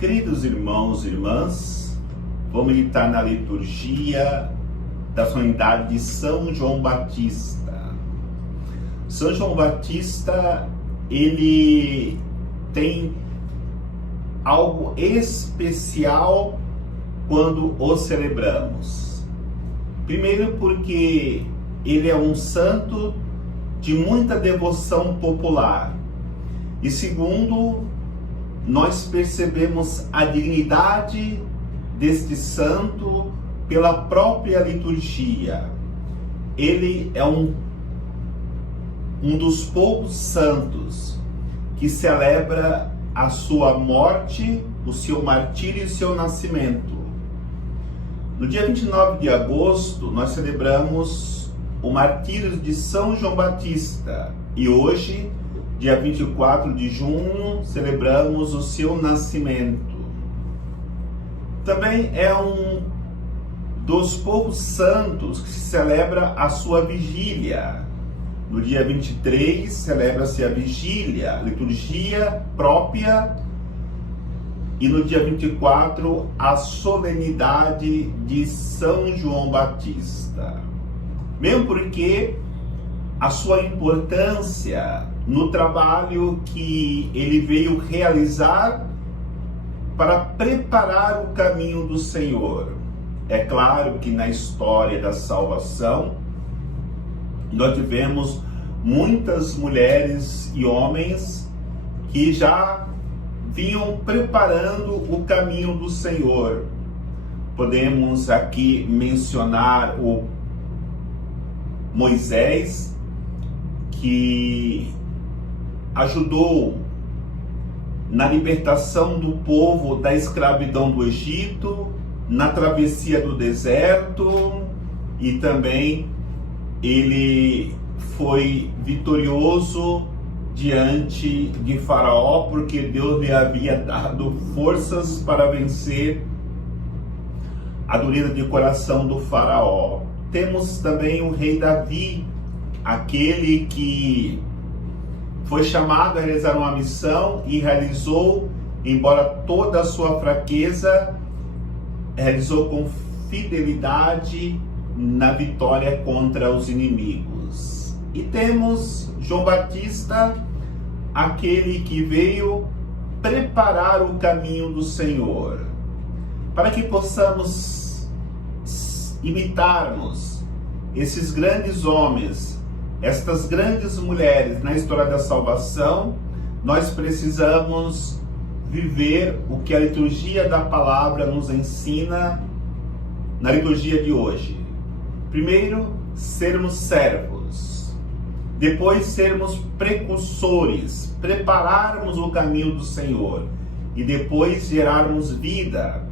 Queridos irmãos e irmãs, vamos meditar na liturgia da solenidade de São João Batista. São João Batista, ele tem algo especial quando o celebramos. Primeiro porque ele é um santo de muita devoção popular. E segundo, nós percebemos a dignidade deste santo pela própria liturgia. Ele é um dos poucos santos que celebra a sua morte, o seu martírio e o seu nascimento. No dia 29 de agosto, nós celebramos o martírio de São João Batista. E hoje, dia 24 de junho, celebramos o seu nascimento. Também é um dos poucos santos que se celebra a sua vigília. No dia 23, celebra-se a vigília, a liturgia própria. E no dia 24, a solenidade de São João Batista. Mesmo porque a sua importância no trabalho que ele veio realizar para preparar o caminho do Senhor. É claro que na história da salvação, nós tivemos muitas mulheres e homens que já vinham preparando o caminho do Senhor. Podemos aqui mencionar o Moisés, que ajudou na libertação do povo da escravidão do Egito, na travessia do deserto, e também ele foi vitorioso diante de Faraó, porque Deus lhe havia dado forças para vencer a dureza de coração do Faraó. Temos também o rei Davi, aquele que foi chamado a realizar uma missão e realizou, embora toda a sua fraqueza, realizou com fidelidade na vitória contra os inimigos. E temos João Batista, aquele que veio preparar o caminho do Senhor, para que possamos imitarmos esses grandes homens, estas grandes mulheres na história da salvação. Nós precisamos viver o que a liturgia da palavra nos ensina na liturgia de hoje. Primeiro, sermos servos. Depois, sermos precursores, prepararmos o caminho do Senhor. E depois, gerarmos vida,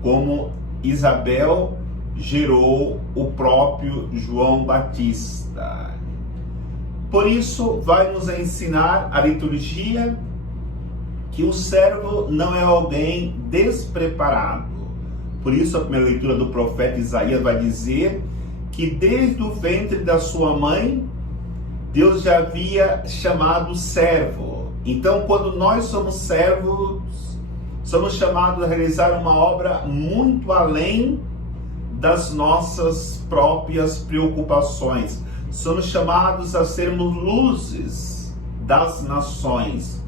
como Isabel gerou o próprio João Batista. Por isso, vai nos ensinar a liturgia que o servo não é alguém despreparado. Por isso, a primeira leitura do profeta Isaías vai dizer que desde o ventre da sua mãe, Deus já havia chamado servo. Então, quando nós somos servos, somos chamados a realizar uma obra muito além das nossas próprias preocupações. Somos chamados a sermos luzes das nações.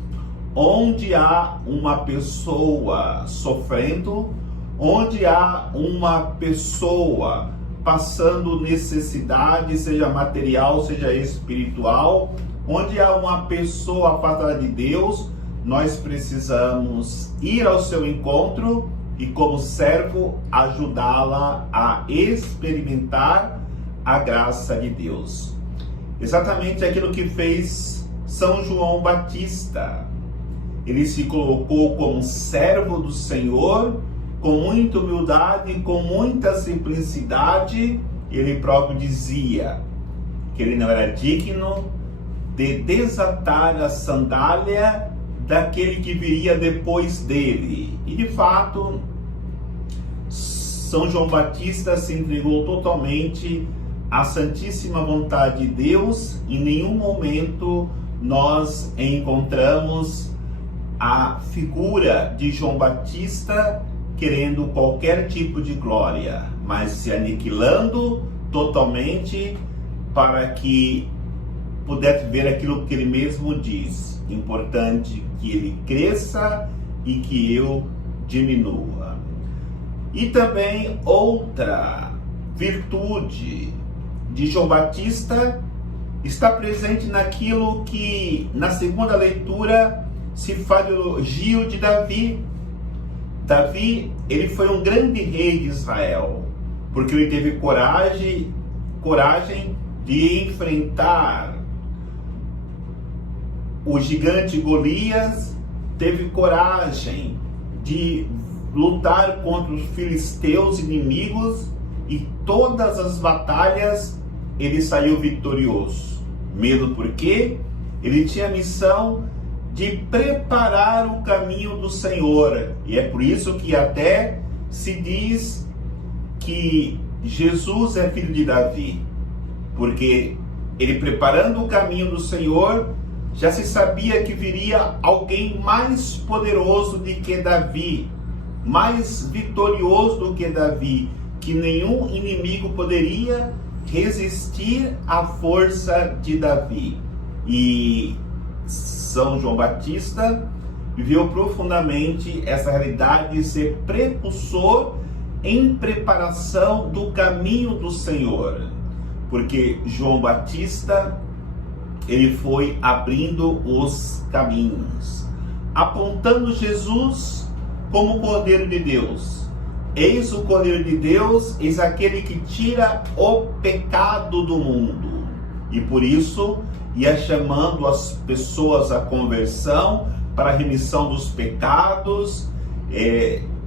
Onde há uma pessoa sofrendo, onde há uma pessoa passando necessidade, seja material, seja espiritual, onde há uma pessoa afastada de Deus, nós precisamos ir ao seu encontro e, como servo, ajudá-la a experimentar a graça de Deus. Exatamente aquilo que fez São João Batista. Ele se colocou como servo do Senhor, com muita humildade, com muita simplicidade. Ele próprio dizia que ele não era digno de desatar a sandália daquele que viria depois dele. E de fato, São João Batista se entregou totalmente à santíssima vontade de Deus. Em nenhum momento nós encontramos a figura de João Batista querendo qualquer tipo de glória, mas se aniquilando totalmente para que pudesse ver aquilo que ele mesmo diz: importante que ele cresça e que eu diminua. E também outra virtude de João Batista está presente naquilo que na segunda leitura se faz o elogio de Davi. Davi, ele foi um grande rei de Israel, porque ele teve coragem de enfrentar o gigante Golias, teve coragem de lutar contra os filisteus inimigos, e todas as batalhas ele saiu vitorioso. Mesmo porque ele tinha a missão de preparar o caminho do Senhor. E é por isso que até se diz que Jesus é filho de Davi, porque ele, preparando o caminho do Senhor, já se sabia que viria alguém mais poderoso do que Davi, mais vitorioso do que Davi, que nenhum inimigo poderia resistir à força de Davi. E São João Batista viveu profundamente essa realidade de ser precursor em preparação do caminho do Senhor, porque João Batista, ele foi abrindo os caminhos, apontando Jesus como o Cordeiro de Deus. Eis o Cordeiro de Deus, eis aquele que tira o pecado do mundo. E por isso ia chamando as pessoas à conversão, para a remissão dos pecados,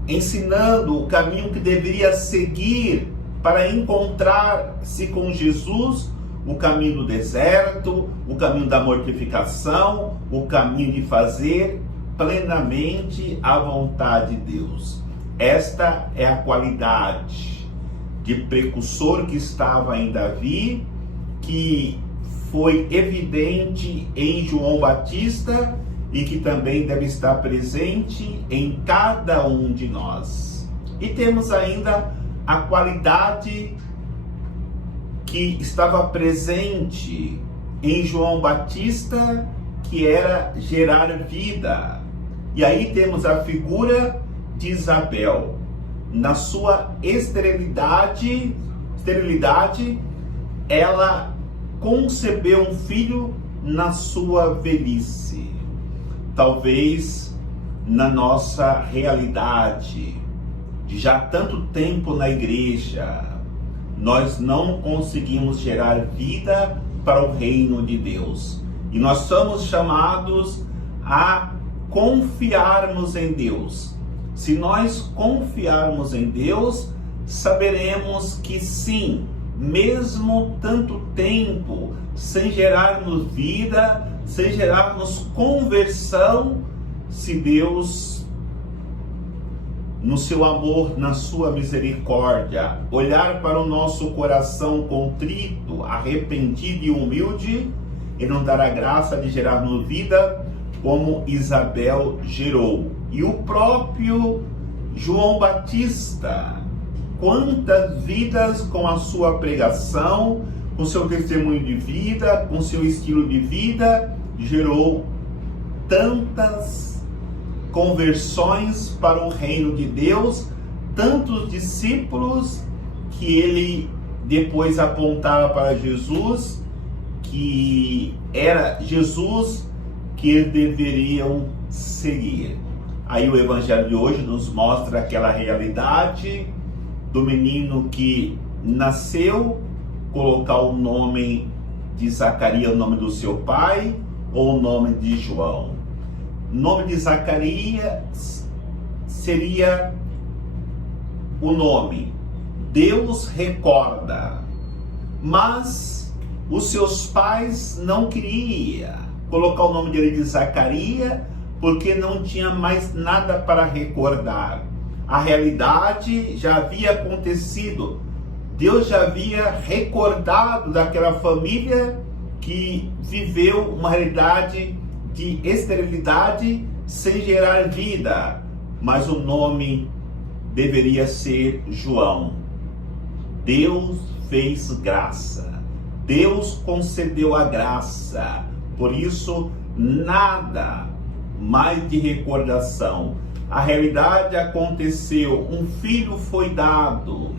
ensinando o caminho que deveria seguir para encontrar-se com Jesus, o caminho do deserto, o caminho da mortificação, o caminho de fazer plenamente a vontade de Deus. Esta é a qualidade de precursor que estava em Davi, que foi evidente em João Batista e que também deve estar presente em cada um de nós. E temos ainda a qualidade que estava presente em João Batista, que era gerar vida. E aí temos a figura de Isabel. Na sua esterilidade, ela concebeu um filho na sua velhice. Talvez na nossa realidade de já tanto tempo na igreja, nós não conseguimos gerar vida para o reino de Deus. E nós somos chamados a confiarmos em Deus. Se nós confiarmos em Deus, saberemos que sim, mesmo tanto tempo sem gerarmos vida, sem gerarmos conversão, se Deus, no seu amor, na sua misericórdia, olhar para o nosso coração contrito, arrependido e humilde, Ele nos dará graça de gerarmos vida como Isabel gerou. E o próprio João Batista, quantas vidas com a sua pregação, com seu testemunho de vida, com seu estilo de vida, gerou tantas conversões para o reino de Deus, tantos discípulos que ele depois apontava para Jesus, que era Jesus que eles deveriam seguir. Aí o evangelho de hoje nos mostra aquela realidade do menino que nasceu, colocar o nome de Zacarias, o nome do seu pai, ou o nome de João. O nome de Zacarias seria o nome Deus recorda, mas os seus pais não queriam colocar o nome dele de Zacarias, porque não tinha mais nada para recordar. A realidade já havia acontecido. Deus já havia recordado daquela família que viveu uma realidade de esterilidade sem gerar vida, mas o nome deveria ser João. Deus fez graça, Deus concedeu a graça, por isso nada mais de recordação. A realidade aconteceu, um filho foi dado,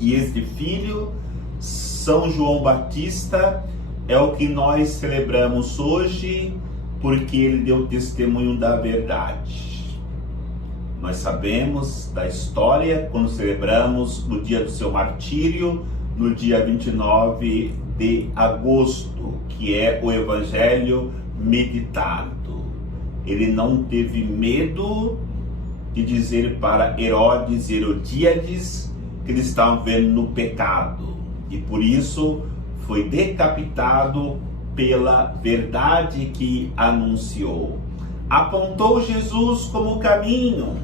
e este filho, São João Batista, é o que nós celebramos hoje, porque ele deu testemunho da verdade. Nós sabemos da história quando celebramos no dia do seu martírio, no dia 29 de agosto, que é o Evangelho meditado. Ele não teve medo de dizer para Herodes e Herodíades que eles estavam vendo no pecado, e por isso foi decapitado pela verdade que anunciou. Apontou Jesus como caminho,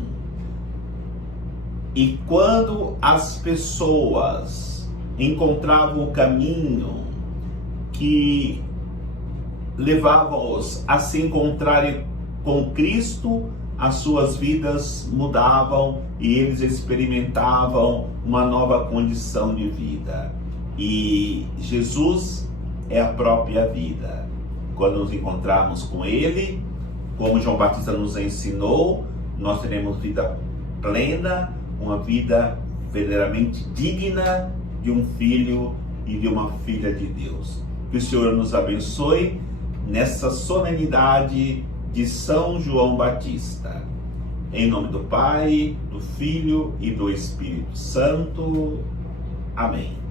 e quando as pessoas encontravam o caminho que levava-os a se encontrarem com Cristo, as suas vidas mudavam e eles experimentavam uma nova condição de vida. E Jesus é a própria vida. Quando nos encontrarmos com Ele, como João Batista nos ensinou, nós teremos vida plena, uma vida verdadeiramente digna de um filho e de uma filha de Deus. Que o Senhor nos abençoe nessa solenidade de São João Batista. Em nome do Pai, do Filho e do Espírito Santo. Amém.